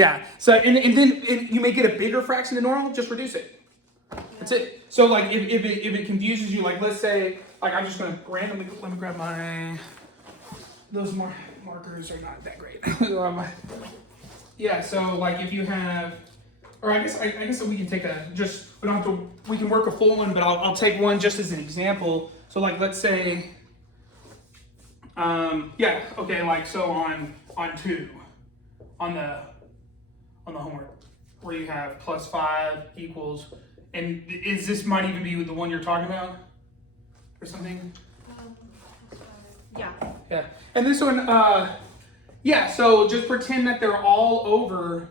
Yeah, so and then you make it a bigger fraction than normal, just reduce it. That's it. So like if it confuses you, like let's say, like I'm just gonna randomly, let me grab my, those markers are not that great. Yeah, so like if you have, or I guess we can take we don't have to, we can work a full one, but I'll take one just as an example. So like let's say, yeah, okay, like so on 2, on the homework, where you have +5 equals, and this might even be the one you're talking about, or something? Yeah. Yeah, and this one, yeah, so just pretend that they're all over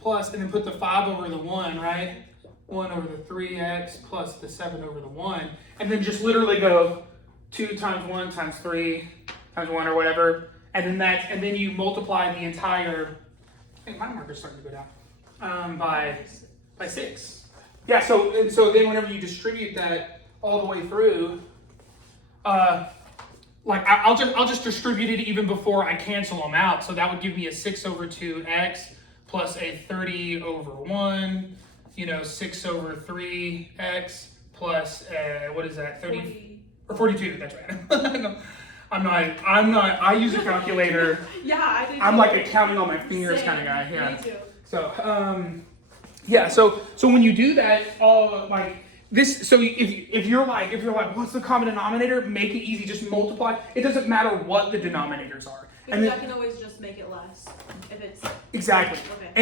plus, and then put the 5 over the 1, right? 1 over the 3x plus the 7 over the 1, and then just literally go 2 times 1 times 3 times 1 or whatever, and then you multiply the entire, I think my marker's starting to go down, by 6. Yeah, so then whenever you distribute that all the way through, like I'll just distribute it even before I cancel them out. So that would give me a 6 over 2x plus a 30 over 1, 6 over 3x plus, what is that, 30 or 42, that's right. I'm not, I use a calculator. Yeah, I did. I'm like a counting on my fingers kind of guy, yeah. Me too. So, yeah, so when you do that, all like this, so if you're like, what's the common denominator? Make it easy, just multiply. It doesn't matter what the denominators are. Because I can always just make it less if it's exactly. Okay.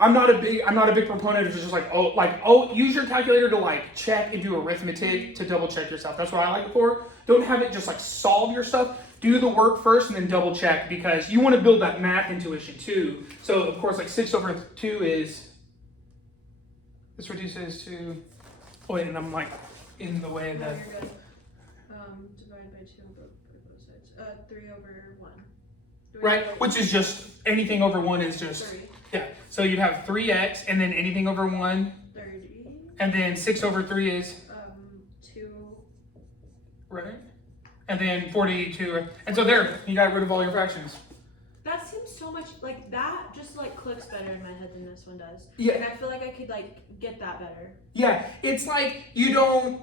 I'm not a big proponent of just like use your calculator to like check and do arithmetic to double check yourself. That's what I like it for. Don't have it just like solve your stuff. Do the work first and then double check, because you want to build that math intuition too. So of course, like 6 over 2 is, this reduces to, oh wait, and I'm like in the way that. You're good. Divide by 2 on both sides. 3 over 1. Right, which is just anything over 1 is just 3. Yeah. So you'd have 3x, and then anything over 1. 30. And then 6 over 3 is 2. right. And then 42. And so there, you got rid of all your fractions. That seems so much like that. Just like clicks better in my head than this one does. Yeah. And I feel like I could like get that better. Yeah, it's like you don't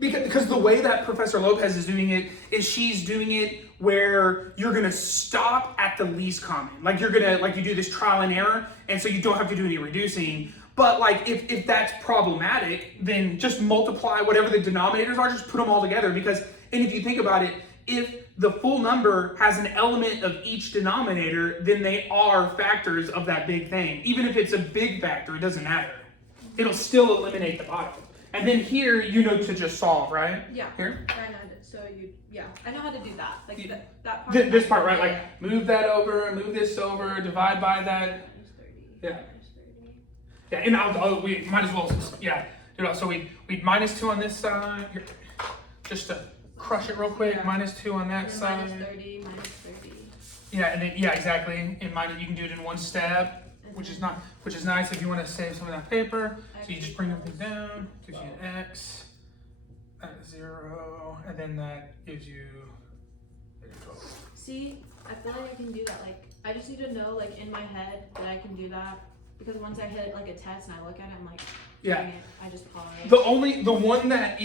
because the way that Professor Lopez is doing it is she's doing it where you're gonna stop at the least common. Like you're gonna you do this trial and error, and so you don't have to do any reducing. But like if that's problematic, then just multiply whatever the denominators are, just put them all together. Because, and if you think about it, if the full number has an element of each denominator, then they are factors of that big thing. Even if it's a big factor, it doesn't matter. It'll still eliminate the bottom. And then here, to just solve, right? Yeah. Here? I know how to do that. Like that part. This part, right? Like move that over, move this over, divide by that. Minus 30. Yeah. Minus 30. Yeah, and we might as well, yeah. So we'd minus 2 on this side, here, just to crush it real quick, Yeah. minus 2 on that And side. minus 30, minus 30. Yeah, and then, yeah, exactly. In minus, you can do it in one step, which is nice if you want to save some of that paper. So you just bring everything down, gives you an x, 0, and then that gives you 12. See, I feel like I can do that. Like, I just need to know, like, in my head that I can do that. Because once I hit, like, a test and I look at it, I'm like, yeah. dang it, I just pause. The one that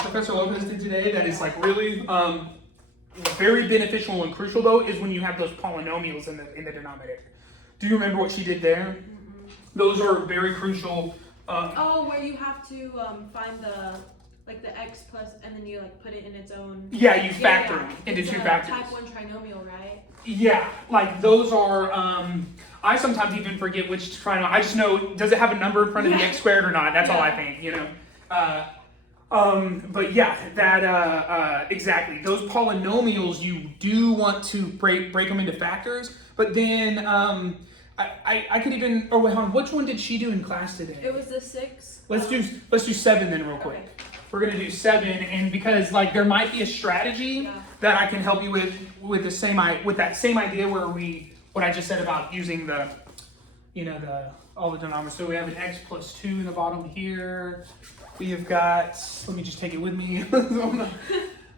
Professor Lopez did today that is, like, really very beneficial and crucial, though, is when you have those polynomials in the denominator. Do you remember what she did there? Mm-hmm. Those are very crucial. Where you have to find the x plus, and then you like put it in its own. Yeah, you factor them into it's 2 a factors. Type 1 trinomial, right? Yeah, like those are. I sometimes even forget which trinomial. I just know, does it have a number in front of the x squared or not? That's all I think. But yeah, that exactly. Those polynomials, you do want to break them into factors, but then I could even. Oh wait, hold on. Which one did she do in class today? It was the 6. Let's do 7 then real quick. Okay. We're gonna do 7, and because like there might be a strategy that I can help you with that same idea where what I just said about using the all the denominators. So we have an x plus 2 in the bottom here. We have got. Let me just take it with me. I'm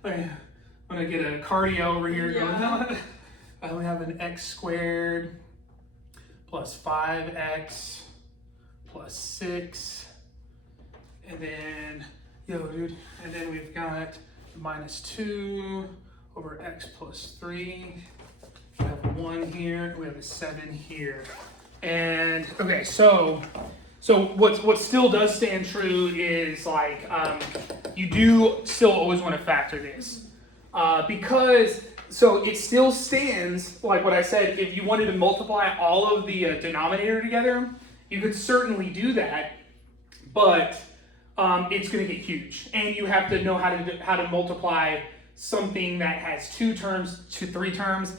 gonna get a cardio over here. Yeah. we have an x squared plus 5x plus 6. And then, and then we've got minus 2 over x plus 3. We have a 1 here, we have a 7 here. And, okay, so what still does stand true is like, you do still always want to factor this. Because, so it still stands, like what I said, if you wanted to multiply all of the denominator together, you could certainly do that, but it's going to get huge. And you have to know how to multiply something that has 2 terms to 3 terms.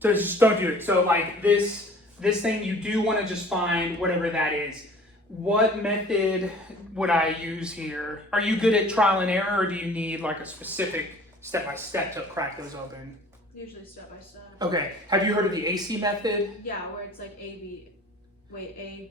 So just don't do it. So like this thing, you do want to just find whatever that is. What method would I use here? Are you good at trial and error, or do you need like a specific step-by-step to crack those open? Usually step-by-step. Okay. Have you heard of the AC method? Yeah, where it's like A,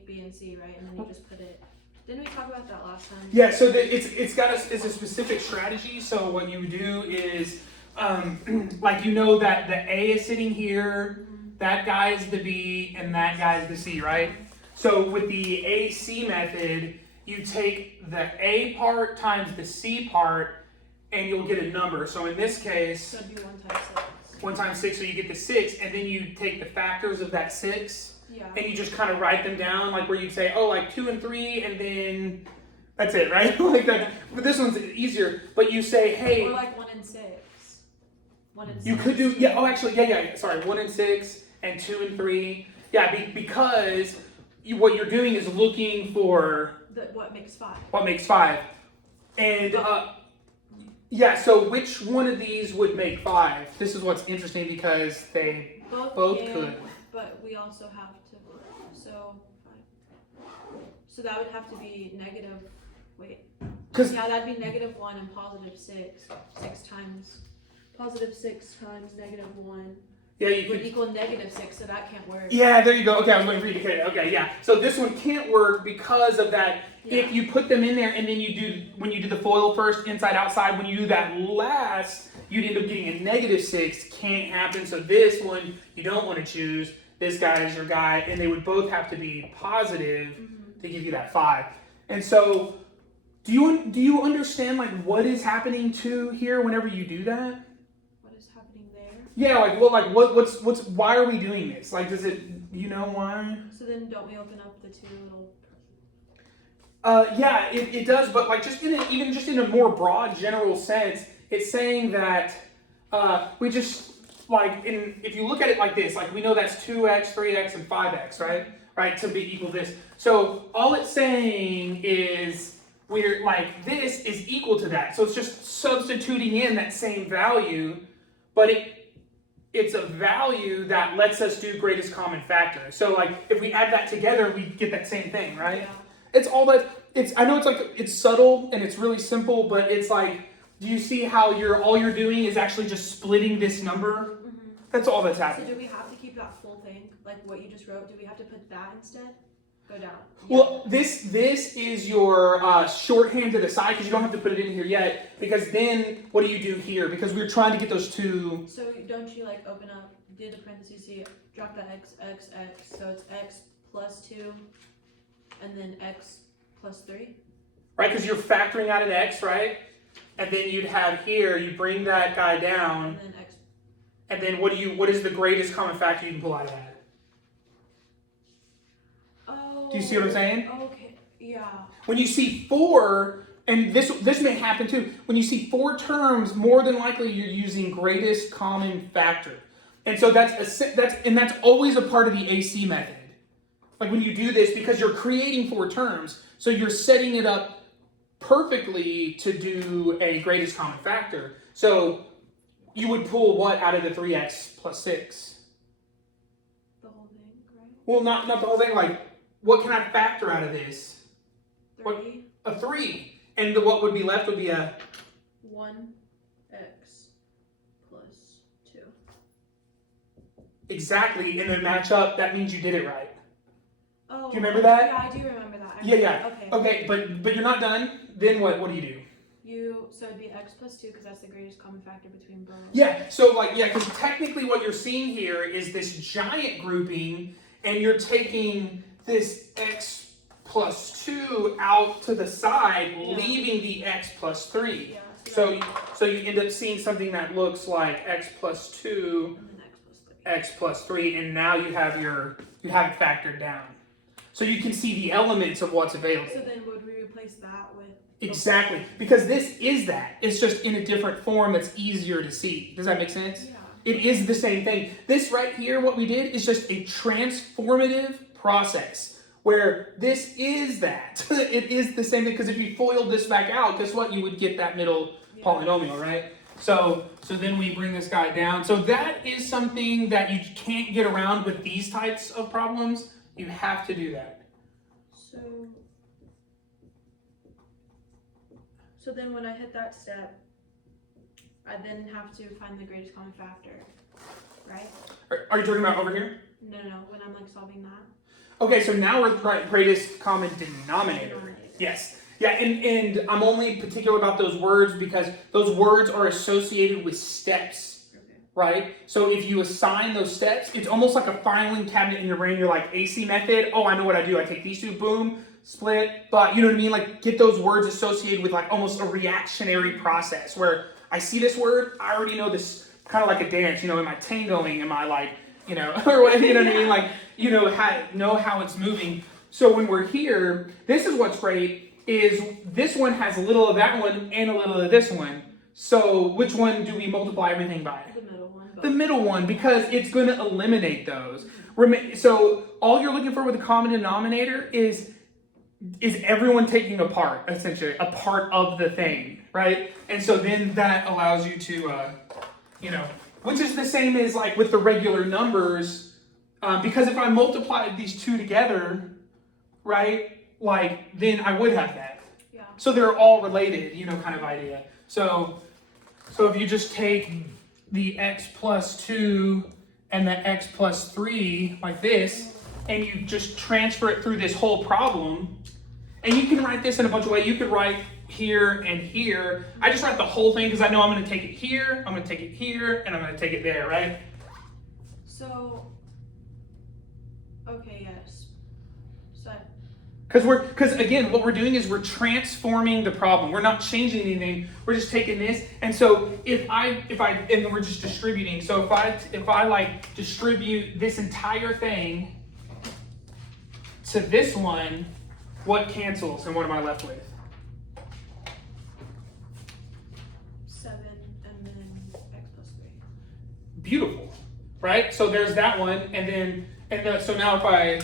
B, and C, right? And then you just put it. Didn't we talk about that last time? Yeah. So it's a specific strategy. So what you do is, like that the A is sitting here, that guy is the B, and that guy is the C, right? So with the AC method, you take the A part times the C part, and you'll get a number. So in this case, so do 1 times 6. 1 times 6, so you get the 6, and then you take the factors of that 6, yeah, and you just kind of write them down, like where you'd say, oh, like 2 and 3, and then that's it, right? Like that. But this one's easier. But you say, hey, or like 1 and 6. 1 and 6. You could do, yeah. Oh, actually, yeah. Sorry, 1 and 6, and 2 and 3. Yeah, because what you're doing is looking for what makes 5. What makes 5, and yeah. So which one of these would make 5? This is what's interesting because they both could. But we also have to. So that would have to be negative. Wait. Yeah, that'd be -1 and positive 6. 6 times. Positive 6 times -1. Yeah, you would could equal -6, so that can't work. Yeah, there you go. Okay, I was going to read it. Okay, yeah. So this one can't work because of that. Yeah. If you put them in there and then when you do the FOIL first, inside, outside, when you do that last, you'd end up getting a -6. Can't happen. So this one, you don't want to choose. This guy is your guy, and they would both have to be positive to give you that 5. And so, do you understand like what is happening to here whenever you do that? Yeah, what's why are we doing this? Like, does it, why? So then don't we open up the 2 little... Yeah, it does, but like even just in a more broad general sense, it's saying that we just, like, if you look at it like this, like we know that's 2x, 3x, and 5x, right? Right, to be equal this. So all it's saying is we're like, this is equal to that. So it's just substituting in that same value, but it's a value that lets us do greatest common factor. So like if we add that together, we get that same thing, right? Yeah. It's all that, I know it's subtle and it's really simple, but it's like, do you see how all you're doing is actually just splitting this number? That's all that's happening. So do we have to keep that full thing, like what you just wrote? Do we have to put that instead? Go down. Well, this is your shorthand to the side because you don't have to put it in here yet. Because then, what do you do here? Because we're trying to get those 2. So don't you like open up, do the parentheses here, drop the x, so it's x plus 2, and then x plus 3? Right, because you're factoring out an x, right? And then you'd have here, you bring that guy down. And then x. And then what is the greatest common factor you can pull out of that? Do you see what I'm saying? Okay, yeah. When you see 4, and this may happen too, when you see 4 terms, more than likely you're using greatest common factor. And so that's always a part of the AC method. Like when you do this, because you're creating 4 terms, so you're setting it up perfectly to do a greatest common factor. So you would pull what out of the 3x plus 6? The whole thing, right? Well, not the whole thing, like, what can I factor out of this? 3. A 3. And what would be left would be a 1x plus 2. Exactly, and then match up, that means you did it right. Oh. Do you remember that? Yeah, I do remember that. Yeah. Okay, but you're not done. Then what do you do? So it'd be x plus 2 because that's the greatest common factor between both. Yeah, so like, yeah, because technically what you're seeing here is this giant grouping, and you're taking this x plus 2 out to the side, leaving the x plus 3. Yeah, so you end up seeing something that looks like x plus 2, and then x plus 3, and now you have it factored down. So you can see the elements of what's available. So then would we replace that with? Exactly, because this is that. It's just in a different form that's easier to see. Does that make sense? Yeah. It is the same thing. This right here, what we did, is just a transformative process where this is that. It is the same thing, because if you FOILed this back out, guess what? You would get that middle polynomial, right? So then we bring this guy down. So that is something that you can't get around with these types of problems. You have to do that. So then when I hit that step, I then have to find the greatest common factor, right? Are you talking about over here? No, when I'm like solving that. Okay, so now we're greatest common denominator. Yes. Yeah, and I'm only particular about those words because those words are associated with steps, right? So if you assign those steps, it's almost like a filing cabinet in your brain. You're like, AC method, oh, I know what I do. I take these two, boom, split, but you know what I mean? Like, get those words associated with like almost a reactionary process where I see this word, I already know this, kind of like a dance, you know, am I tangoing? Am I like, you know, or what, you know what I mean? Like, you know how it's moving. So when we're here, this is what's great, is this one has a little of that one and a little of this one. So which one do we multiply everything by? The middle one. The middle one, because it's going to eliminate those. So all you're looking for with the common denominator is everyone taking a part, essentially, a part of the thing, right? And so then that allows you to, which is the same as like with the regular numbers, because if I multiplied these two together, right, like then I would have that. Yeah. So they're all related, kind of idea. So if you just take the x plus 2 and the x plus 3 like this, and you just transfer it through this whole problem, and you can write this in a bunch of ways. You could write here and here. I just write the whole thing because I know I'm going to take it here, I'm going to take it here, and I'm going to take it there, right? So, okay, yes. So. Because again, what we're doing is we're transforming the problem. We're not changing anything. We're just taking this. And so and we're just distributing. So if I like distribute this entire thing to this one, what cancels and what am I left with? 7 and then x plus 3. Beautiful, right? So there's that one, so now if I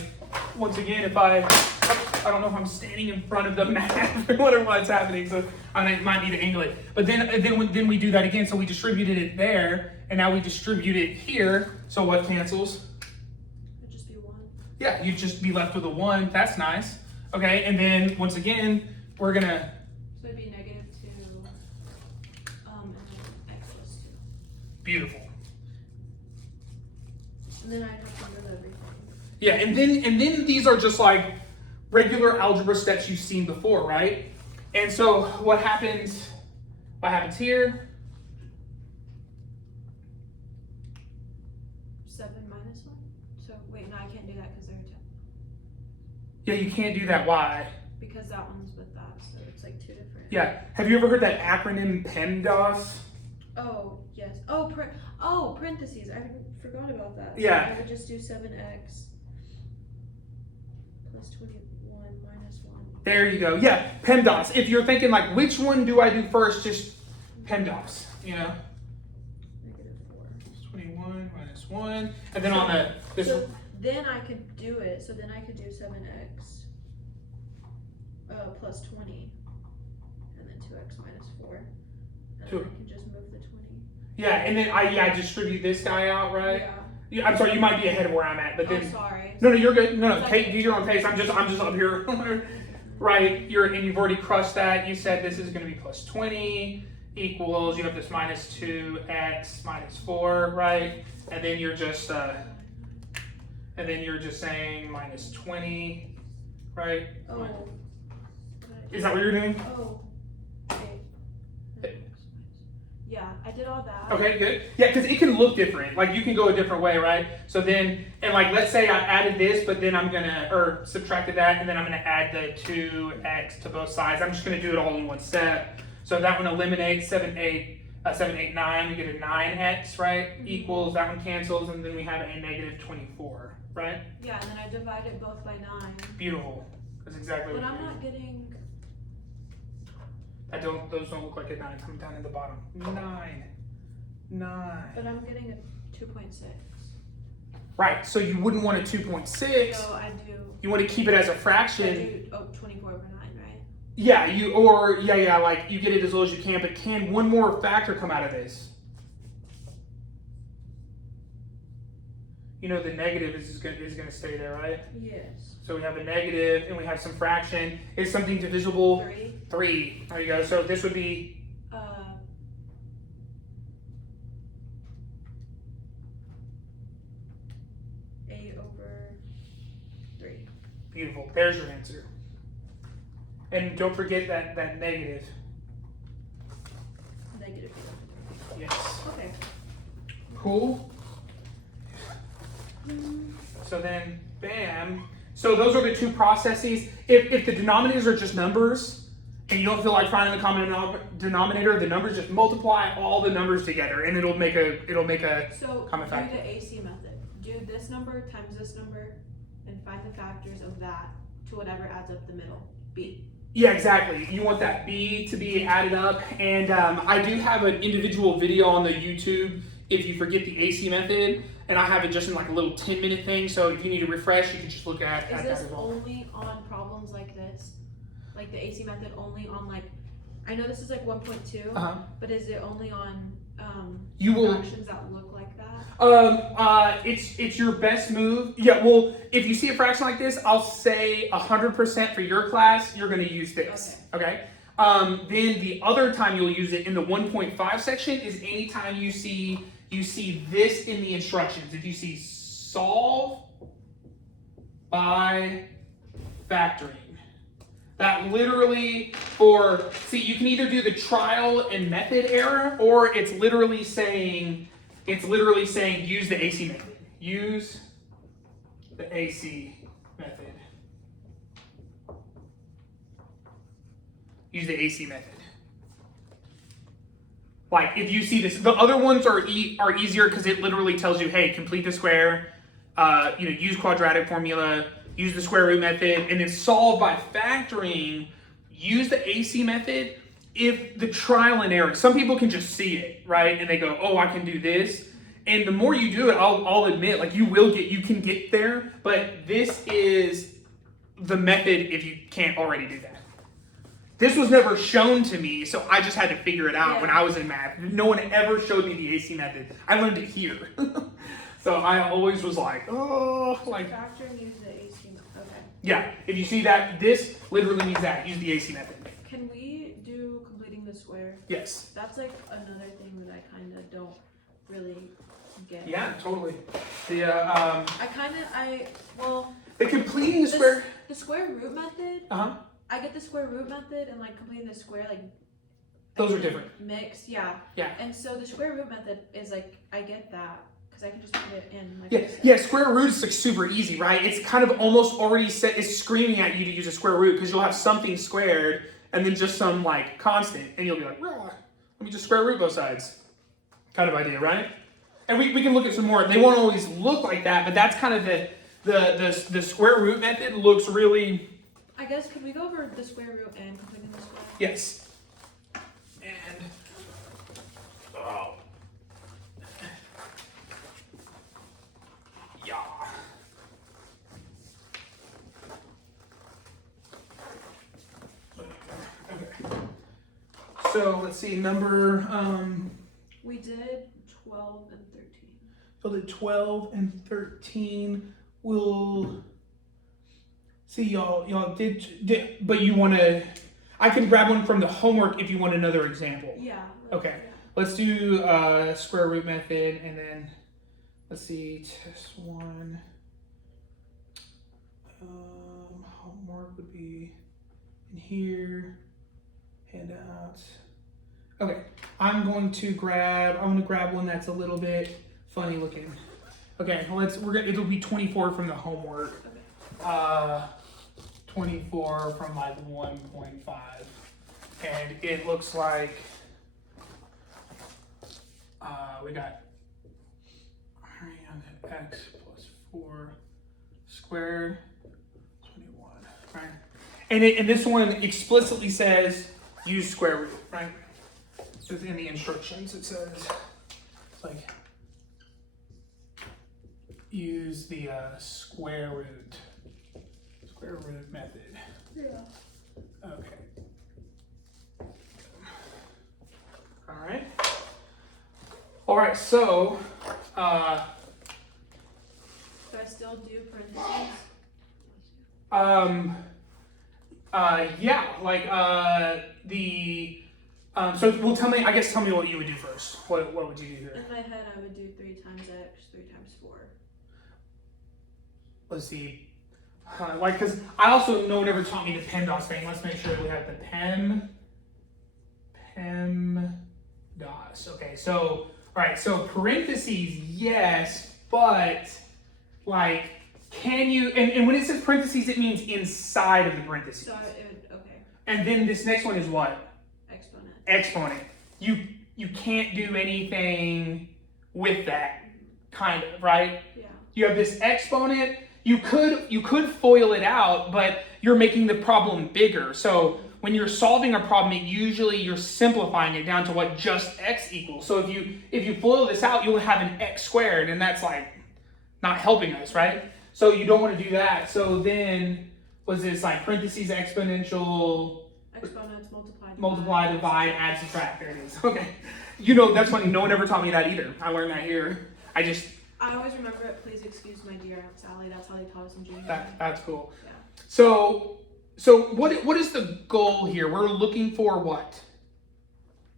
don't know if I'm standing in front of the map or whatever what's happening, so I might need to angle it. But then we do that again. So we distributed it there, and now we distribute it here. So what cancels? It'd just be 1. Yeah, you'd just be left with a 1. That's nice. Okay, and then once again, we're gonna. So it'd be negative 2, and then x plus 2. Beautiful. And then I'd have to move everything. Yeah, and then these are just like regular algebra steps you've seen before, right? And so what happens here? 7 minus 1? So wait, no, I can't do that because they're 10. Yeah, you can't do that. Why? Because that one's with that, so it's like 2 different. Yeah. Have you ever heard that acronym PEMDAS? Oh, yes. Parentheses. I forgot about that. Yeah. So I would just do 7x plus 21 minus 1. There you go. Yeah, PEMDAS. If you're thinking like, which one do I do first? Just PEMDAS, Negative 4. 21 minus 1. And then on this one. Then I could do it. So then I could do 7x plus 20. And then 2x minus 4. And then I can just move the 20. Yeah, and then I distribute this guy out, right? Yeah. I'm sorry, you might be ahead of where I'm at, but then. I'm sorry. No, you're good. No, take your own pace. I'm just up here, right? You've already crushed that. You said this is going to be plus 20 equals. You have this minus 2x minus 4, right? And then you're just saying minus 20, right? Oh. Is that what you're doing? Oh. Okay. Yeah, I did all that. Okay, good. Yeah, because it can look different. Like you can go a different way, right? So then, and like let's say I added this, but then I'm gonna, or subtracted that, and then I'm gonna add the 2x to both sides. I'm just gonna do it all in one step. So that one eliminates 7, 8, 9. We get a 9x, right? Equals, that one cancels, and then we have a negative 24, right? Yeah, and then I divide it both by 9. Beautiful. That's exactly But what I'm you do. not getting. Those don't look like a 9 coming down in the bottom. 9. But I'm getting a 2.6. Right, so you wouldn't want a 2.6. So I do. You want to keep it as a I fraction. do 24 over 9, right? Yeah, like you get it as low as you can, but can one more factor come out of this? You know the negative is gonna stay there, right? Yes. So we have a negative and we have some fraction. Is something divisible? 3. 3. There you go. So this would be 8 over 3. beautiful. There's your answer. And don't forget that negative. Negative. Yes. Okay. Cool. So then, bam. So those are the two processes. If the denominators are just numbers, and you don't feel like finding the common denominator, the numbers just multiply all the numbers together, and it'll make a So common do factor. the AC method. Do this number times this number, and find the factors of that to whatever adds up the middle. B. Yeah, exactly. You want that B to be added up, and I do have an individual video on the YouTube if you forget the AC method, and I have it just in like a little 10-minute thing. So if you need to refresh, you can just look at Is that this as well. only on problems like this? Like the AC method only on like, I know this is like 1.2, but is it only on You will. fractions that look like that? It's your best move. Yeah, well, if you see a fraction like this, I'll say 100% for your class, you're going to use this. Okay. Then the other time you'll use it in the 1.5 section is anytime you see this in the instructions. If you see solve by factoring. That literally you can either do the trial and method error, or it's literally saying use the AC method. Use the AC method. Use the AC method. Like if you see this, the other ones are easier because it literally tells you, hey, complete the square, use quadratic formula, use the square root method, and then solve by factoring. Use the AC method if the trial and error. Some people can just see it, right? And they go, oh, I can do this. And the more you do it, I'll admit, like you can get there, but this is the method if you can't already do that. This was never shown to me, so I just had to figure it out when I was in math. No one ever showed me the AC method. I learned it here. So I always was like, oh, like. Factor and use the AC method. Okay. Yeah, if you see that, this literally means that. Use the AC method. Can we do completing the square? Yes. That's like another thing that I kind of don't really get. Yeah, totally. The completing the square. The square root method. I get the square root method and like completing the square like. Those are different. Mixed, yeah. Yeah. And so the square root method is like I get that because I can just put it in. Like yeah. Square root is like super easy, right? It's kind of almost already set. It's screaming at you to use a square root because you'll have something squared and then just some like constant, and you'll be like, let me just square root both sides. Kind of idea, right? And we can look at some more. They won't always look like that, but that's kind of the square root method looks really. I guess could we go over the square root and completing the square? Yes. And yeah. Okay. So let's see, number we did 12 and 13. So the 12 and 13 will see y'all did but you want to. I can grab one from the homework if you want another example. Yeah. Okay. Yeah. Let's do square root method, and then let's see, test 1. Homework would be in here. Handouts. Okay, I'm going to grab one that's a little bit funny looking. Okay, it'll be 24 from the homework. Okay. 24 from like 1.5. And it looks like we got x plus 4 squared 21, right? And this one explicitly says use square root, right? So in the instructions it says like use the square root method. Yeah. Okay. All right. So, Do I still do parentheses? yeah, like so well, tell me what you would do first. What would you do here? In my head, I would do 3 times x, 3 times 4. Let's see. Because I also, no one ever taught me the PEMDAS thing. Let's make sure we have the PEMDAS. Okay, so, all right, so parentheses, yes, but, like, can you, and when it says parentheses, it means inside of the parentheses. So okay. And then this next one is what? Exponent. Exponent. You can't do anything with that, kind of, right? Yeah. You have this exponent. You could FOIL it out, but you're making the problem bigger. So when you're solving a problem, you're simplifying it down to what just x equals. So if you FOIL this out, you'll have an x squared, and that's like not helping us, right? So you don't want to do that. So then was this like parentheses exponential Exponents multiply, divide, add, subtract? There it is. Okay. That's funny. No one ever taught me that either. I learned that here. I always remember it. Please excuse my dear Aunt Sally. That's how they taught us in junior. That's cool. Yeah. So what is the goal here? We're looking for what?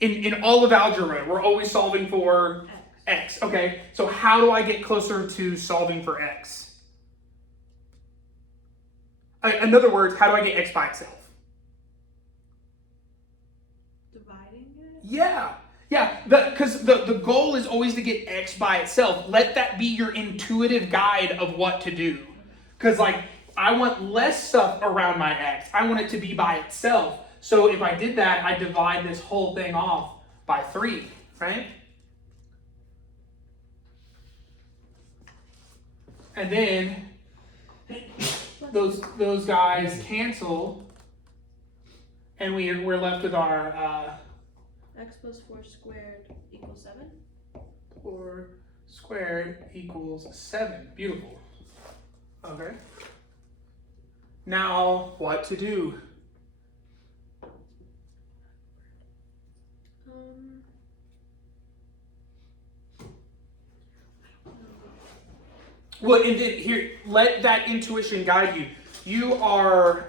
In all of algebra, we're always solving for x. Okay. So how do I get closer to solving for x? In other words, how do I get x by itself? Dividing it? Yeah. Because the goal is always to get x by itself. Let that be your intuitive guide of what to do. Because I want less stuff around my x. I want it to be by itself. So if I did that, I divide this whole thing off by 3, right? And then those guys cancel, and we're left with our x plus 4 squared equals 7. 4 squared equals 7. Beautiful. Okay. Now, what to do? Well, and then here, let that intuition guide you. You are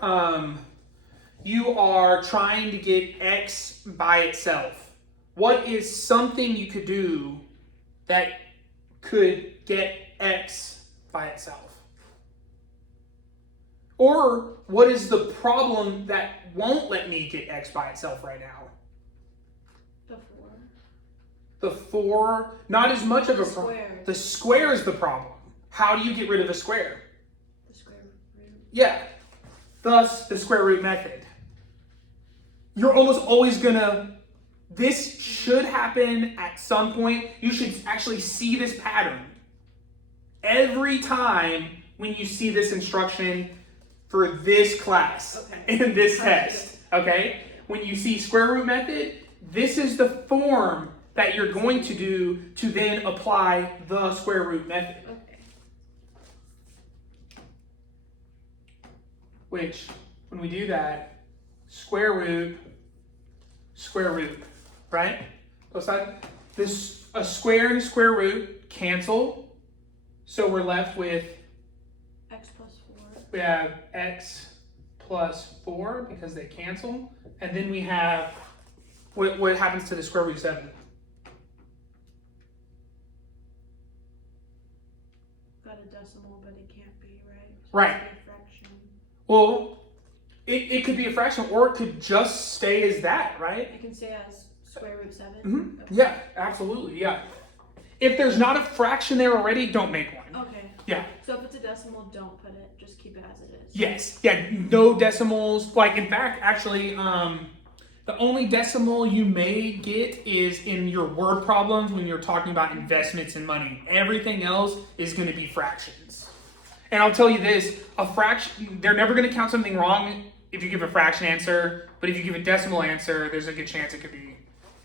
trying to get x by itself. What is something you could do that could get x by itself? Or what is the problem that won't let me get x by itself right now? The 4. The 4, not as much of a problem. The square is the problem. How do you get rid of a square? The square root. Yeah. Thus, the square root method. You're almost always this should happen at some point. You should actually see this pattern. Every time when you see this instruction for this class in this test, okay? When you see square root method, this is the form that you're going to do to then apply the square root method. Okay. Which, when we do that, square root, right? Both sides. A square and a square root cancel. So we're left with X plus 4. We have x plus 4 because they cancel. And then we have, what happens to the square root of 7? Got a decimal, but it can't be, right? So Right. It's a fraction. Well, it could be a fraction, or it could just stay as that, right? It can stay as square root 7? Mm-hmm. Okay. Yeah, absolutely, yeah. If there's not a fraction there already, don't make one. Okay. Yeah. So if it's a decimal, don't put it. Just keep it as it is. Yes. Yeah, no decimals. Like, in fact, actually, the only decimal you may get is in your word problems when you're talking about investments and money. Everything else is going to be fractions. And I'll tell you this, a fraction, they're never going to count something wrong if you give a fraction answer, but if you give a decimal answer, there's a good chance it could be.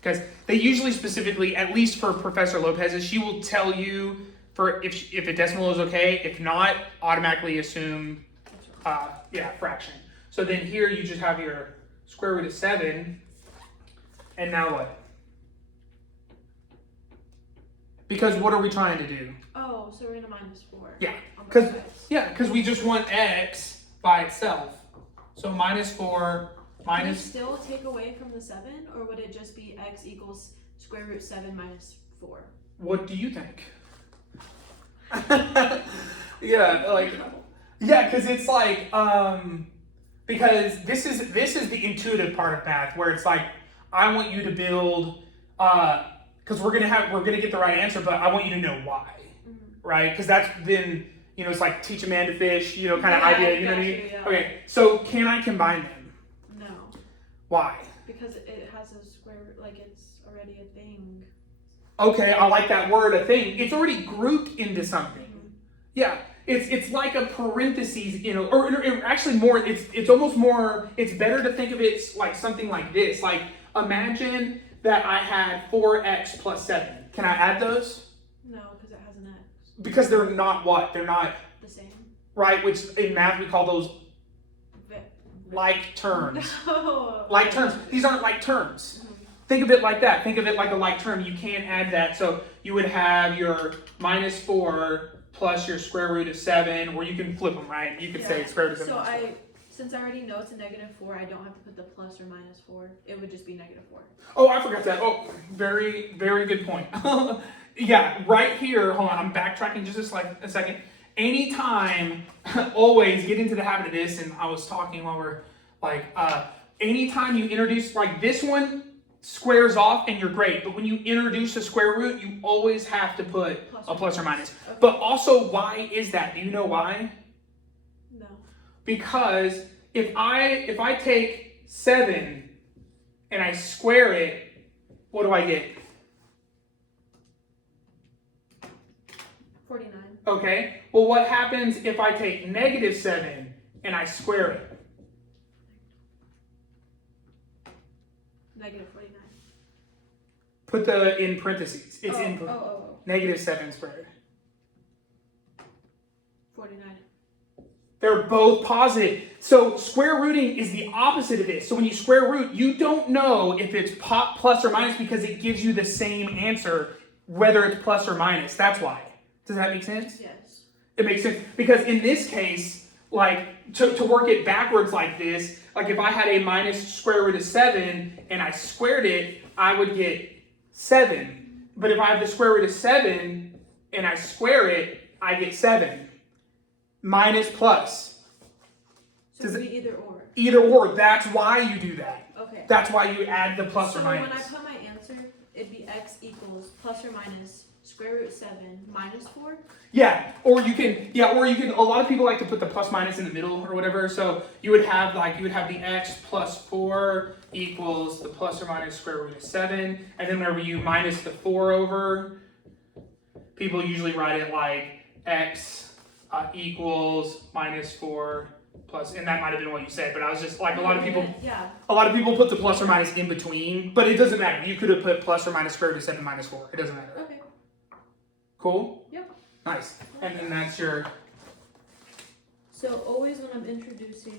Because they usually specifically, at least for Professor Lopez's, she will tell you for if a decimal is okay. If not, automatically assume, fraction. So then here you just have your square root of 7, and now what? Because what are we trying to do? Oh, so we're going to minus 4. Yeah, on both because sides. we just want x by itself. So minus 4 Can we minus. still take away from the 7, or would it just be x equals square root 7 minus 4? What do you think? Because it's like because this is the intuitive part of math where it's like I want you to build because we're gonna get the right answer, but I want you to know why, right? Because that's been it's like teach a man to fish, kind of idea. You know what I mean? Yeah. Okay, so can I combine them? No, Why? because it has a square root, like it's already a thing. Okay, I like that word, a thing. It's already grouped into something. Yeah, it's like a parentheses, or actually more. It's almost more. It's better to think of it like something like this. Like imagine that I had 4x plus 7. Can I add those? No, because it has an x. Because they're not what? They're not The same. right. Which in math we call those like terms. No. Like terms. These aren't like terms. Think of it like that. Think of it like a like term. You can't add that. So you would have your minus 4 plus your square root of 7, or you can flip them, right? You could say square root of 7 So minus 4. since I already know it's a -4, I don't have to put the plus or minus 4. It would just be -4. Oh, I forgot that. Oh, very, very good point. Yeah, right here, hold on, I'm backtracking just a second. Anytime, always get into the habit of this, and I was talking while we're like, anytime you introduce, like this one squares off and you're great, but when you introduce a square root, you always have to put a plus or minus. Okay. But also, why is that? Do you know why? No. Because if I take 7 and I square it, what do I get? 49. Okay, well what happens if I take -7 and I square it? -49. Put the in parentheses. It's in Oh. -7 squared. 49. They're both positive. So square rooting is the opposite of this. So when you square root, you don't know if it's plus or minus because it gives you the same answer whether it's plus or minus. That's why. Does that make sense? Yes. It makes sense because in this case, like to work it backwards like this, like if I had a minus square root of 7 and I squared it, I would get 7. But if I have the square root of 7 and I square it, I get 7. Minus plus. So it would be either or. Either or. That's why you do that. Okay. That's why you add the plus or So minus. when I put my answer, it'd be x equals plus or minus square root 7 minus 4. Yeah, or you can, a lot of people like to put the plus minus in the middle or whatever, so you would have the x plus 4 equals the plus or minus square root of 7, and then whenever you minus the 4 over, people usually write it like x equals minus 4 plus, and that might have been what you said, but I was just like, a lot of people put the plus or minus in between, but it doesn't matter. You could have put plus or minus square root of 7 minus 4. It doesn't matter. Okay. Cool? Yep. Nice. And then that's your... So always when I'm introducing a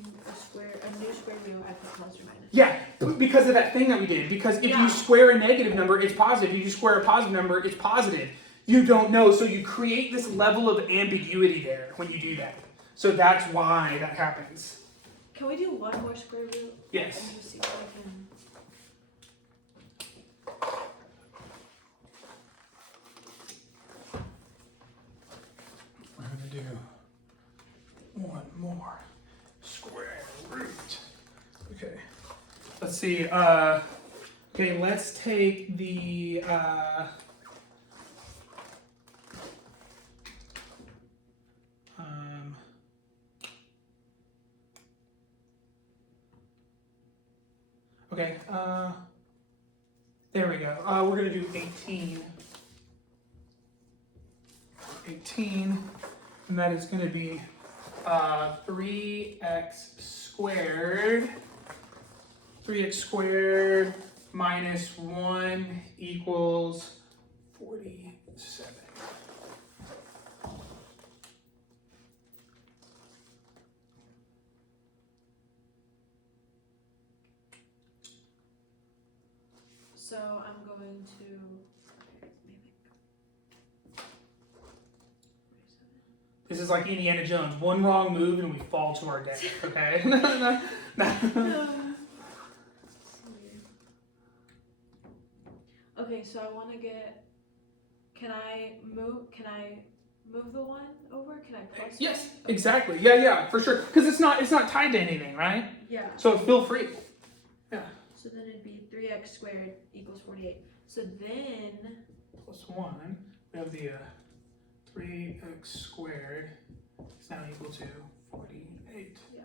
new square root, I put plus or minus. Yeah, because of that thing that we did. Because if you square a negative number, it's positive. If you square a positive number, it's positive. You don't know, so you create this level of ambiguity there when you do that. So that's why that happens. Can we do one more square root? Yes. And just see if I can... We're going to do one more square root. Okay. Let's see. Okay, Okay, let's take the okay, there we go. We're gonna do 18. 18, and that is gonna be 3x squared. 3x squared minus 1 equals 47. So I'm going to. This is like Indiana Jones. One wrong move and we fall to our death, okay? Okay, so I want to get. Can I move the one over? Can I plus? Yes, Okay. exactly. Yeah, for sure. Because it's not tied to anything, right? Yeah. So feel free. Yeah. So then it'd be 3x squared equals 48. So then. Plus 1. We have the 3x squared is now equal to 48. Yeah.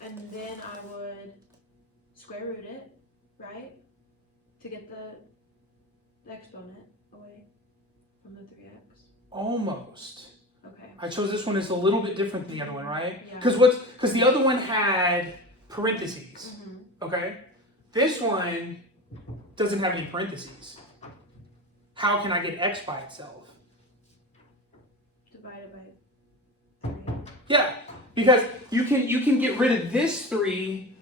And then I would square root it, right? To get the exponent away from the 3x. Almost. Okay. I chose this one as a little bit different than the other one, right? Yeah. Because the other one had parentheses. Mm-hmm. Okay? This one doesn't have any parentheses. How can I get x by itself? Divided by 3. Yeah, because you can get rid of this 3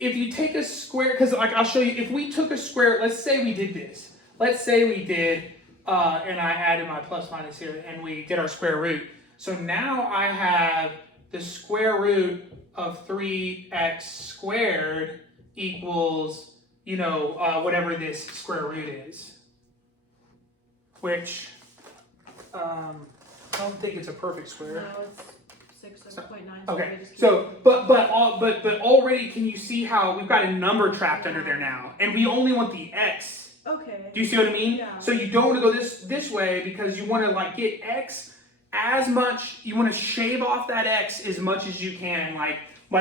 if you take a square, because like I'll show you, if we took a square, let's say we did this. Let's say we did, and I added my plus minus here, and we did our square root. So now I have the square root of 3x squared equals, whatever this square root is. Which, I don't think it's a perfect square. No, it's 6.9. Okay, so but already, can you see how we've got a number trapped under there now, and we only want the x. Okay. Do you see what I mean? Yeah. So you don't want to go this way because you want to like get x as much. You want to shave off that x as much as you can, like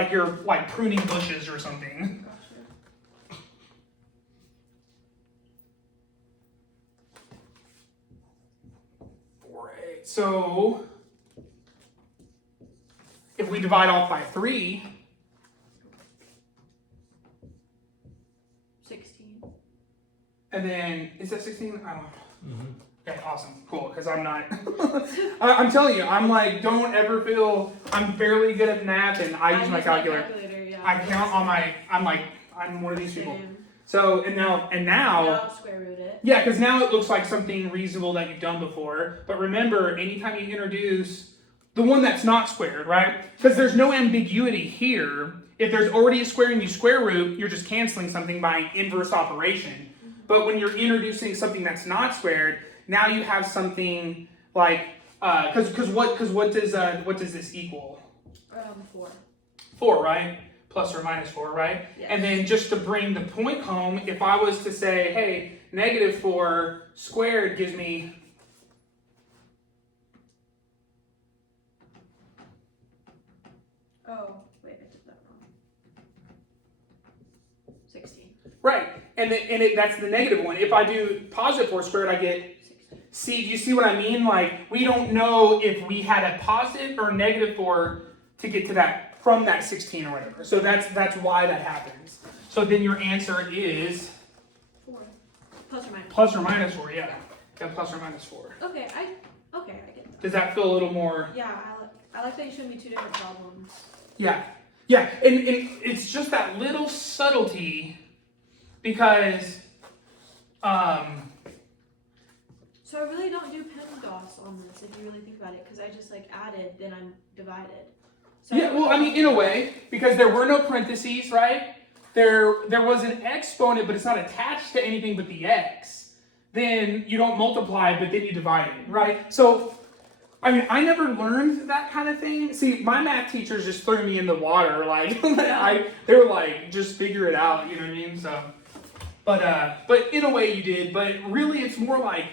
you're like pruning bushes or something. Gotcha. Right. So if we divide off by 3. 16. And then, is that 16? I don't know. Mm-hmm. Okay, awesome, cool, because I'm not, I'm telling you, I'm like, don't ever feel, I'm fairly good at math and I use my calculator. Yeah. I count on I'm one of these people. Same. So, and now, Now I'll square root it. yeah, because now it looks like something reasonable that you've done before. But remember, anytime you introduce the one that's not squared, right? Because there's no ambiguity here. If there's already a square and you square root, you're just canceling something by an inverse operation. But when you're introducing something that's not squared, now you have something like, because what does this equal? 4. 4, right? Plus or minus 4, right? Yes. And then just to bring the point home, if I was to say, hey, negative 4 squared gives me Oh, wait, I did that wrong. 16. right, and that's the negative one. If I do positive 4 squared, I get 16. See, do you see what I mean? Like, we don't know if we had a positive or negative 4 to get to that, from that 16 or whatever. So that's why that happens. So then your answer is 4. Plus or minus. plus or minus 4, yeah. Yeah, plus or minus 4. Okay, I get that. Does that feel a little more? Yeah, I like that you showed me 2 different problems. Yeah, and it's just that little subtlety because, So I really don't do PEMDAS on this, if you really think about it, because I just like added, then I'm divided. So yeah, well, I mean, in a way, because there were no parentheses, right? There was an exponent, but it's not attached to anything but the x. Then you don't multiply, but then you divide it, right? So, I mean, I never learned that kind of thing. See, my math teachers just threw me in the water, like, they were like, just figure it out, you know what I mean? So, But in a way you did. But really, it's more like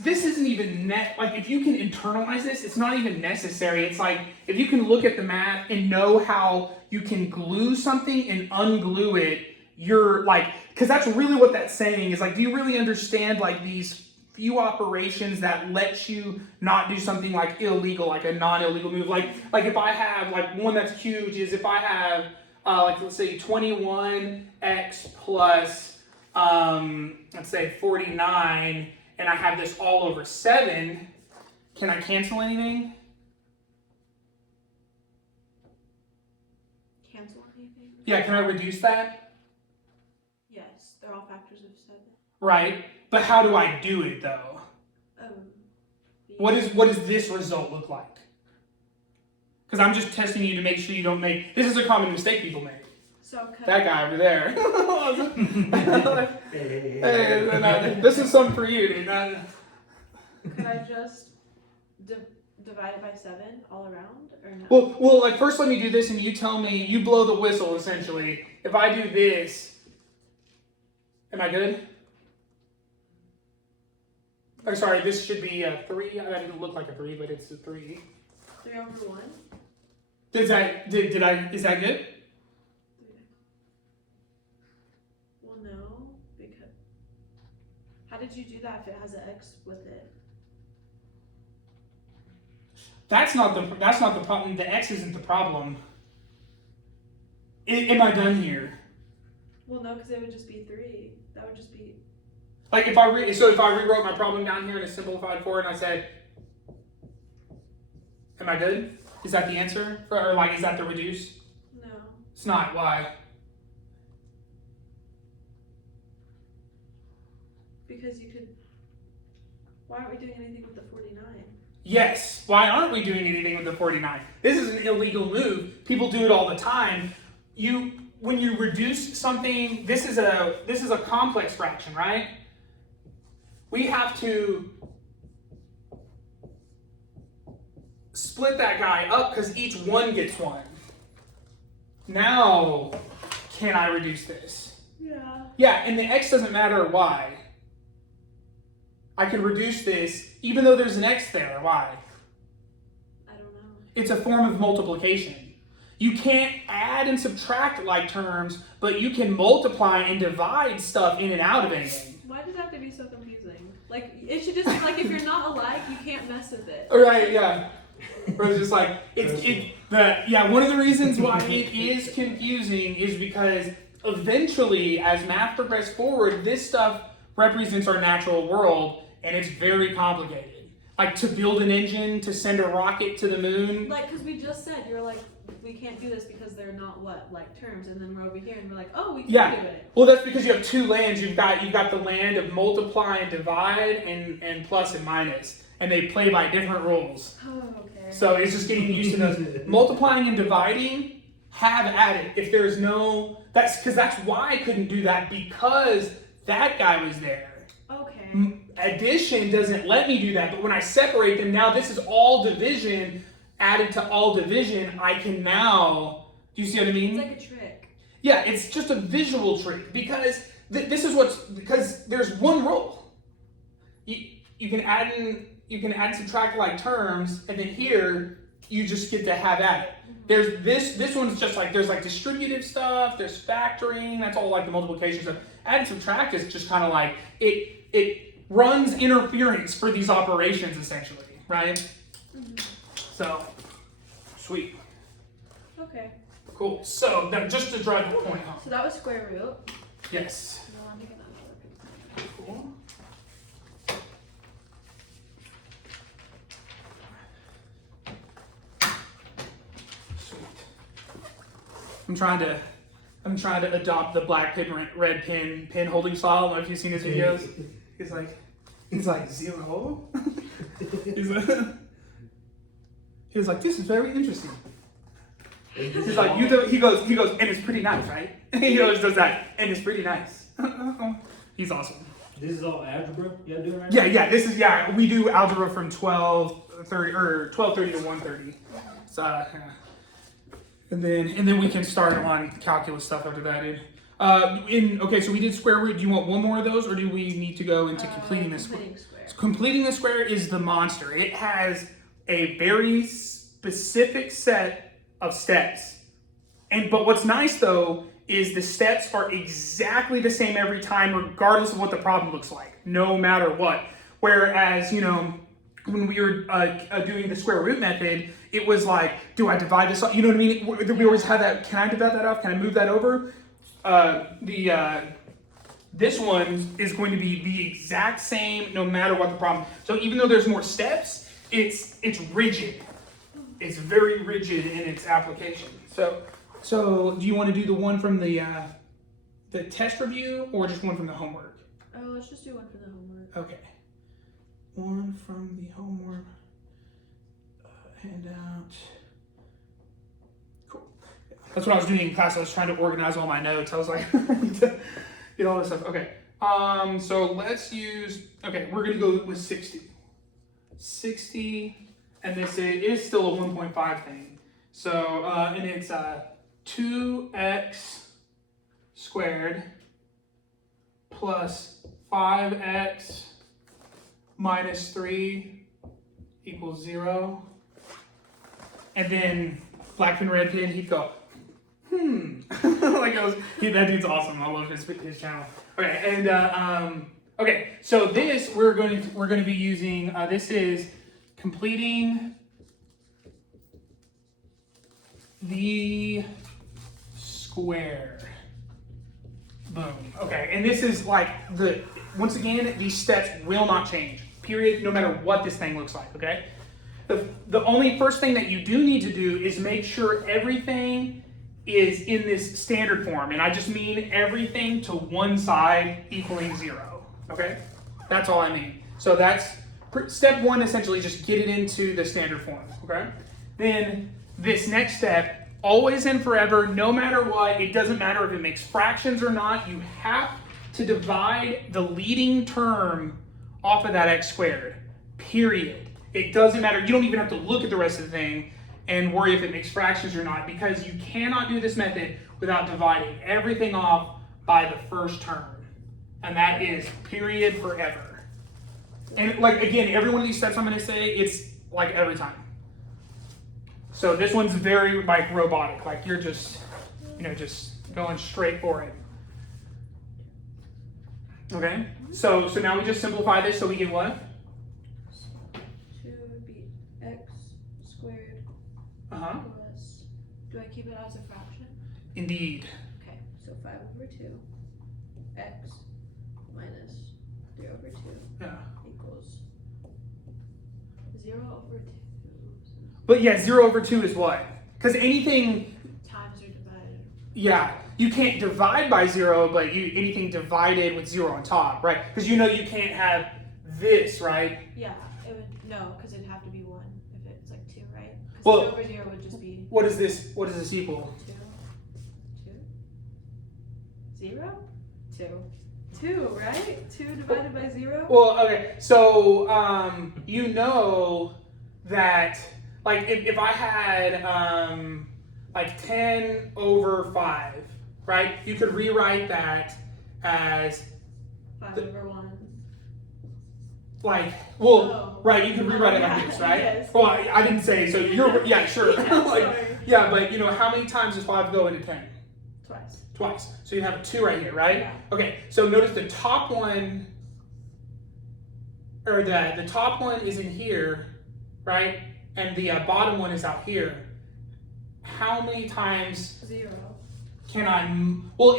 this isn't even like if you can internalize this, it's not even necessary. It's like if you can look at the math and know how you can glue something and unglue it, you're like, because that's really what that's saying is like, do you really understand like these few operations that let you not do something like illegal, like a non-illegal move? Like if I have like one that's huge is if I have like let's say 21x plus let's say 49, and I have this all over 7, can I cancel anything? Cancel anything? Yeah, can I reduce that? Yes, they're all factors of 7. Right, but how do I do it though? What does this result look like? Because I'm just testing you to make sure you don't make, this is a common mistake people make. So that guy over there. Hey, this is something for you, dude. Could I just divide it by 7 all around, or no? Well, like first let me do this, and you tell me. You blow the whistle, essentially. If I do this, am I good? Oh, sorry. This should be a 3. I didn't look like a 3, but it's a 3. 3 over 1. Is that good? Well, no, because how did you do that if it has an x with it? That's not the problem. The x isn't the problem. Am I done here? Well, no, because it would just be 3. That would just be like if I rewrote my problem down here in a simplified form and I said, am I good? Is that the answer? Or like is that the reduce? no. It's not. Why? Because you could. Why aren't we doing anything with the 49? Yes. Why aren't we doing anything with the 49? This is an illegal move. People do it all the time. When you reduce something, this is a complex fraction, right? We have to split that guy up because each one gets 1. Now, can I reduce this? Yeah. Yeah, and the x doesn't matter. Why? I can reduce this even though there's an x there. Why? I don't know. It's a form of multiplication. You can't add and subtract like terms, but you can multiply and divide stuff in and out of anything. Why does it have to be so confusing? Like, it should just be like, if you're not alike, you can't mess with it. Right, yeah. Or it's just like, one of the reasons why it is confusing is because eventually, as math progresses forward, this stuff represents our natural world, and it's very complicated. Like, to build an engine, to send a rocket to the moon. Like, because we just said, you're like, we can't do this because they're not like terms, and then we're over here and we're like, oh, we can do it. Well, that's because you have 2 lands. You've got the land of multiply and divide and plus and minus, and they play by different rules. Oh, okay. So it's just getting used to those. Multiplying and dividing, have at it. If there's no, that's why I couldn't do that, because that guy was there. Okay. Addition doesn't let me do that, but when I separate them, now this is all division. Added to all division, I can now, do you see what I mean? It's like a trick. Yeah, it's just a visual trick, because because there's one rule. You can add and subtract like terms, and then here you just get to have at it. There's this one's just like, there's like distributive stuff, there's factoring, that's all like the multiplication stuff. Add and subtract is just kind of like, it runs interference for these operations essentially, right? Mm-hmm. So, sweet. Okay. Cool. So, then just to drive the point home. So that was square root. Yes. No, I'm making another picture. Cool. Sweet. I'm trying to adopt the black pen, red pen holding style. I don't know if you've seen his videos. He's like 0. He was like, this is very interesting. He's like, he goes, and it's pretty nice, right? He always does that, and it's pretty nice. He's awesome. This is all algebra you're doing right now? Yeah, we do algebra from 12:30 to 1:30. So, and then we can start on calculus stuff after that, dude. Okay, so we did square root. Do you want one more of those, or do we need to go into completing the square? Completing the square is the monster. It has a very specific set of steps. But what's nice though is the steps are exactly the same every time, regardless of what the problem looks like, no matter what. Whereas, when we were doing the square root method, it was like, do I divide this off? You know what I mean? We always have that, can I divide that off? Can I move that over? This one is going to be the exact same no matter what the problem. So even though there's more steps, it's rigid. It's very rigid in its application. So do you want to do the one from the test review or just one from the homework? Oh, let's just do one for the homework. Okay. One from the homework handout. Cool. That's what I was doing in class. I was trying to organize all my notes. I was like, I need to get all this stuff. Okay. So let's use, we're going to go with 60. 60, and it is still a 1.5 thing. So, and it's 2x squared plus 5x minus 3 equals 0. And then black pen, red pen, he'd go, like that dude's awesome. I love his channel. Okay, and so this we're going to be using. This is completing the square. Boom. Okay, and this is like once again, these steps will not change. Period. No matter what this thing looks like. Okay. The only first thing that you do need to do is make sure everything is in this standard form, and I just mean everything to one side equaling 0. Okay, that's all I mean. So that's step 1. Essentially, just get it into the standard form. Okay. Then this next step, always and forever, no matter what, it doesn't matter if it makes fractions or not. You have to divide the leading term off of that x squared. Period. It doesn't matter. You don't even have to look at the rest of the thing and worry if it makes fractions or not, because you cannot do this method without dividing everything off by the first term. And that is period forever. And like, again, every one of these steps I'm going to say, it's like every time. So this one's very like robotic. Like you're just, just going straight for it. Okay? So now we just simplify this so we get what? Plus, do I keep it as a fraction? Indeed. Okay, so 5 over 2 x minus 3 over 2 equals 0 over 2. But yeah, 0 over 2 is what? Because anything times or divided. Yeah, you can't divide by 0, but anything divided with 0 on top, right? Because you can't have this, right? Yeah, it would because it'd have to be 1 if it's like 2, right? Well, 2 over 0 would just be. What does this equal? 2, 0, 2, right? 2 divided by 0. Well, okay, so that like if I had like 10 over 5, right? You could rewrite that as 5 over 1. Right, you can rewrite it like this, right? Yes. Well, I didn't say, so yeah, sure. Yeah, but how many times does 5 go into 10? Twice. So you have a 2 right here, right? Yeah. Okay, so notice the top one, or the top one is in here, right? And the bottom one is out here. How many times 0. can I,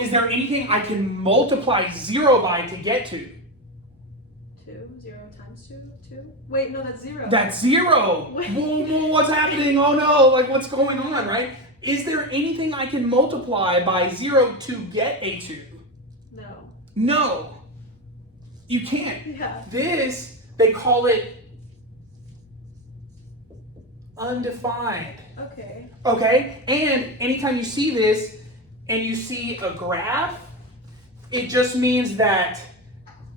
is there anything I can multiply 0 by to get to? 2, 0 times 2. Wait, no, that's 0. That's 0. Whoa, what's happening? Oh no, like what's going on, right? Is there anything I can multiply by 0 to get a 2? No. You can't. Yeah. This, they call it undefined. Okay? And anytime you see this and you see a graph, it just means that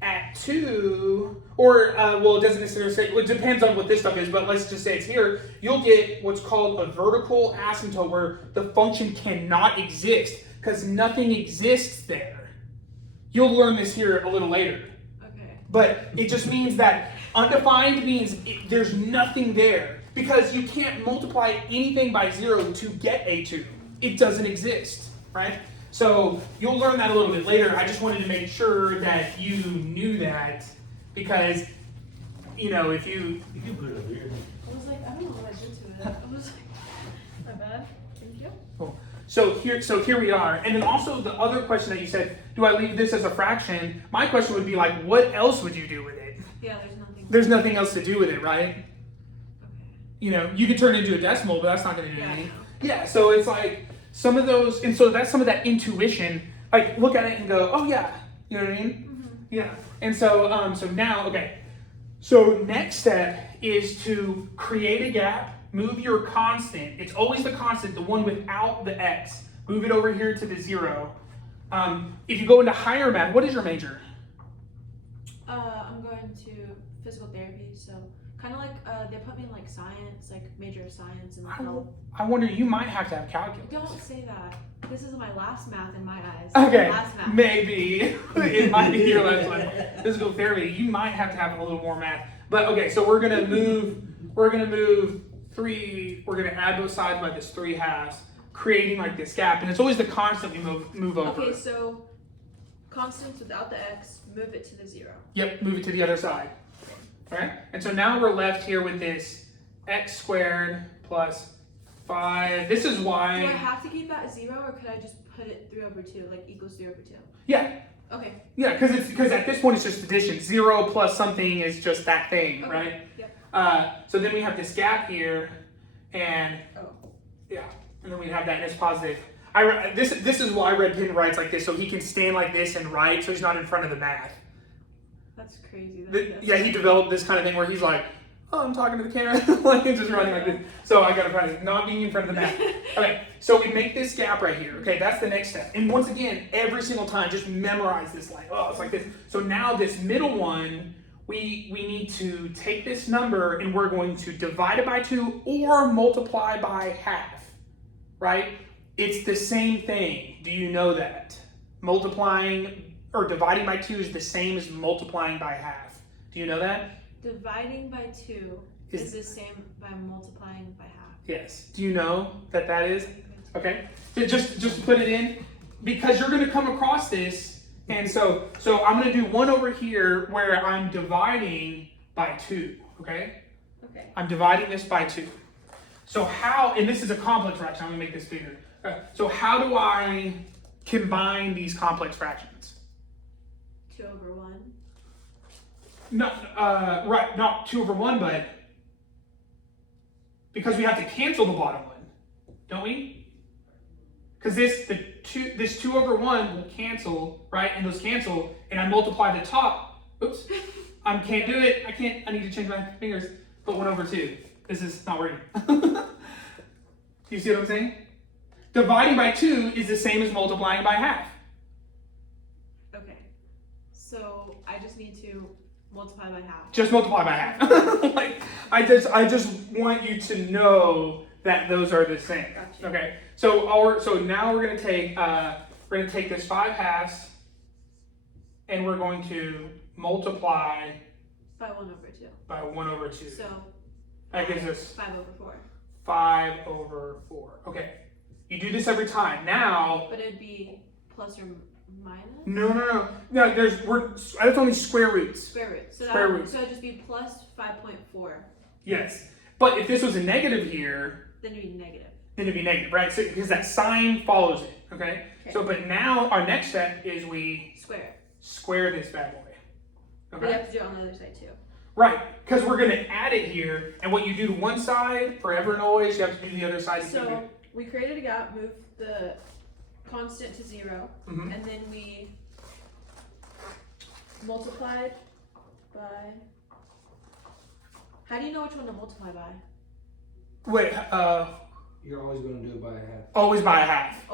at 2, or, it doesn't necessarily say, it depends on what this stuff is, but let's just say it's here, you'll get what's called a vertical asymptote where the function cannot exist. because nothing exists there. You'll learn this here a little later. Okay. But it just means that undefined means there's nothing there, because you can't multiply anything by 0 to get a 2. It doesn't exist, right? So you'll learn that a little bit later. I just wanted to make sure that you knew that, because, you know, if you put it over here. I was like, I don't know what I did to it. I was like, my bad. Thank you. Cool. So here we are. And then also the other question that you said, do I leave this as a fraction? My question would be like, what else would you do with it? Yeah, there's nothing. There's nothing else to do with it, right? Okay. You know, you could turn it into a decimal, but that's not going to do Yeah, I anything. know. Yeah, so it's like some of those, and so that's some of that intuition. Like, look at it and go, oh yeah, you know what I mean? Mm-hmm. Yeah. And so, so now, okay. So next step is to create a gap. Move your constant. It's always the constant, the one without the x. Move it over here to the 0. If you go into higher math, what is your major? I'm going to physical therapy, so kind of like they put me in like science, like major of science and health. I wonder, you might have to have calculus. Don't say that. This is my last math in my eyes. Okay, Last math. maybe it might be your last one. Physical therapy, you might have to have a little more math. But okay, so we're gonna move 3. We're gonna add both sides by this 3 halves, creating like this gap, and it's always the constant we move over. Okay, so constants without the x, move it to the 0. Yep, move it to the other side. All right, and so now we're left here with this x squared plus 5. This is why. Do I have to keep that 0, or could I just put it 3 over 2, like equals 3 over 2? Yeah. Okay. Yeah, because at this point it's just addition. 0 plus something is just that thing, Okay. right? Yep. So then we have this gap here, and Oh. yeah, and then we have that, and it's positive. This is why Red Pin writes like this, so he can stand like this and write, so he's not in front of the math. That's crazy. Yeah, he developed this kind of thing where he's like, oh, I'm talking to the camera, like he's just running like this. So I gotta practice not being in front of the math. Okay, so we make this gap right here. Okay, that's the next step. And once again, every single time, just memorize this like, oh, it's like this. So now this middle one, we need to take this number and we're going to divide it by 2 or multiply by half, right? It's the same thing. Do you know that? Multiplying or dividing by 2 is the same as multiplying by half. Do you know that? Dividing by 2 is the same by multiplying by half. Yes. Do you know that that is? Okay. So just put it in, because you're going to come across this. And so I'm going to do 1 over here where I'm dividing by 2, okay? Okay. I'm dividing this by 2. So how, and this is a complex fraction, I'm going to make this bigger. So how do I combine these complex fractions? 2 over 1. No, right, not 2 over 1, but because we have to cancel the bottom one, don't we? Because this 2 over 1 will cancel, right? And those cancel, and I multiply the top. Oops, I can't do it. I need to change my fingers. Put 1 over 2. This is not working. Do you see what I'm saying? Dividing by 2 is the same as multiplying by half. Okay. So I just need to multiply by half. Just multiply by half. Like, I just want you to know that those are the same. Gotcha. Okay. So now we're gonna take this 5 halves, and we're going to multiply By 1 over 2. by 1 over 2. So That gives us 5 over 4. 5 over 4. Okay. You do this every time. Now. But it'd be plus or minus? No. That's only square roots. Square root. So Square root. So it'd just be plus 5.4. Yes. But if this was a negative here, Then it'd be negative. then it'd be negative, right? So because that sign follows it, okay? So, but now our next step is we square this bad boy. But you have to do it on the other side too. Right, because we're going to add it here, and what you do to one side, forever and always, you have to do the other side. So we created a gap, moved the constant to 0, Mhm. and then we multiplied by. How do you know which one to multiply by? Wait, You're always going to do it by half. always by a half.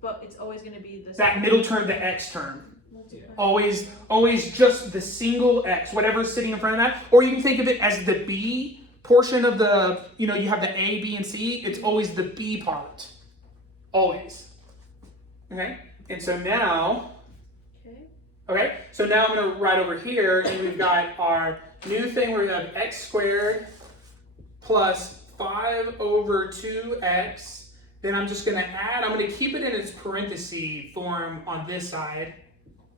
But it's always going to be the That same. middle term, the x term. Multiply. Always just the single x, whatever's sitting in front of that. Or you can think of it as the b portion of the, you have the a, b, and c. It's always the b part. Always. Okay, and so now, Okay. so now I'm going to write over here, and we've got our new thing where we have x squared plus 5 over 2x. Then I'm just going to add, I'm going to keep it in its parenthesis form on this side,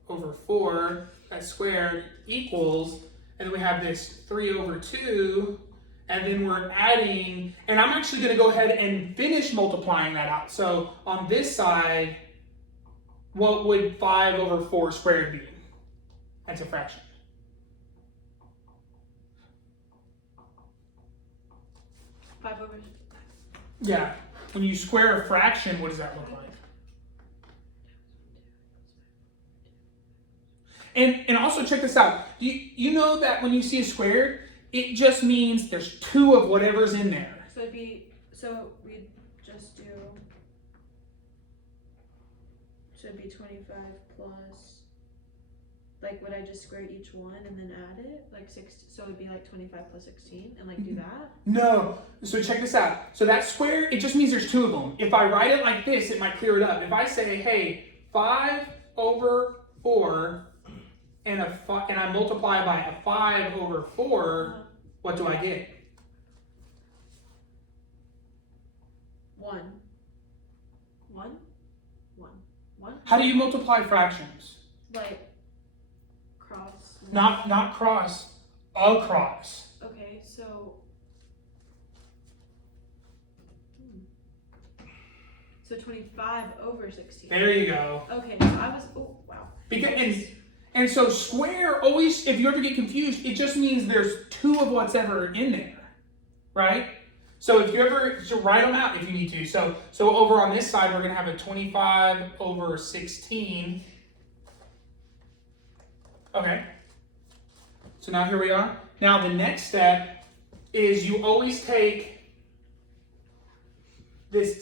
over 4, x squared equals, and then we have this 3 over 2, and then we're adding, and I'm actually going to go ahead and finish multiplying that out. So on this side, what would 5 over 4 squared be? That's a fraction. Five over. Yeah. When you square a fraction, what does that look like? And also check this out. You know that when you see a squared, it just means there's 2 of whatever's in there. So it'd be, so we'd just do, so it'd be 25 plus, like would I just square each one and then add it? Like 6, so it'd be like 25 plus 16 and like do that? No. So check this out. So that square, it just means there's 2 of them. If I write it like this, it might clear it up. If I say, hey, 5 over 4 and I multiply by a 5 over 4, what do I get? 1. 1? 1. 1? How do you multiply fractions? Like, cross. Not cross, across. Okay, so. So 25 over 16. There you go. Okay, so I was, oh, wow. And so square always, if you ever get confused, it just means there's 2 of what's ever in there, right? So if you ever, so write them out if you need to. So over on this side, we're going to have a 25 over 16. Okay. So now here we are. Now the next step is you always take this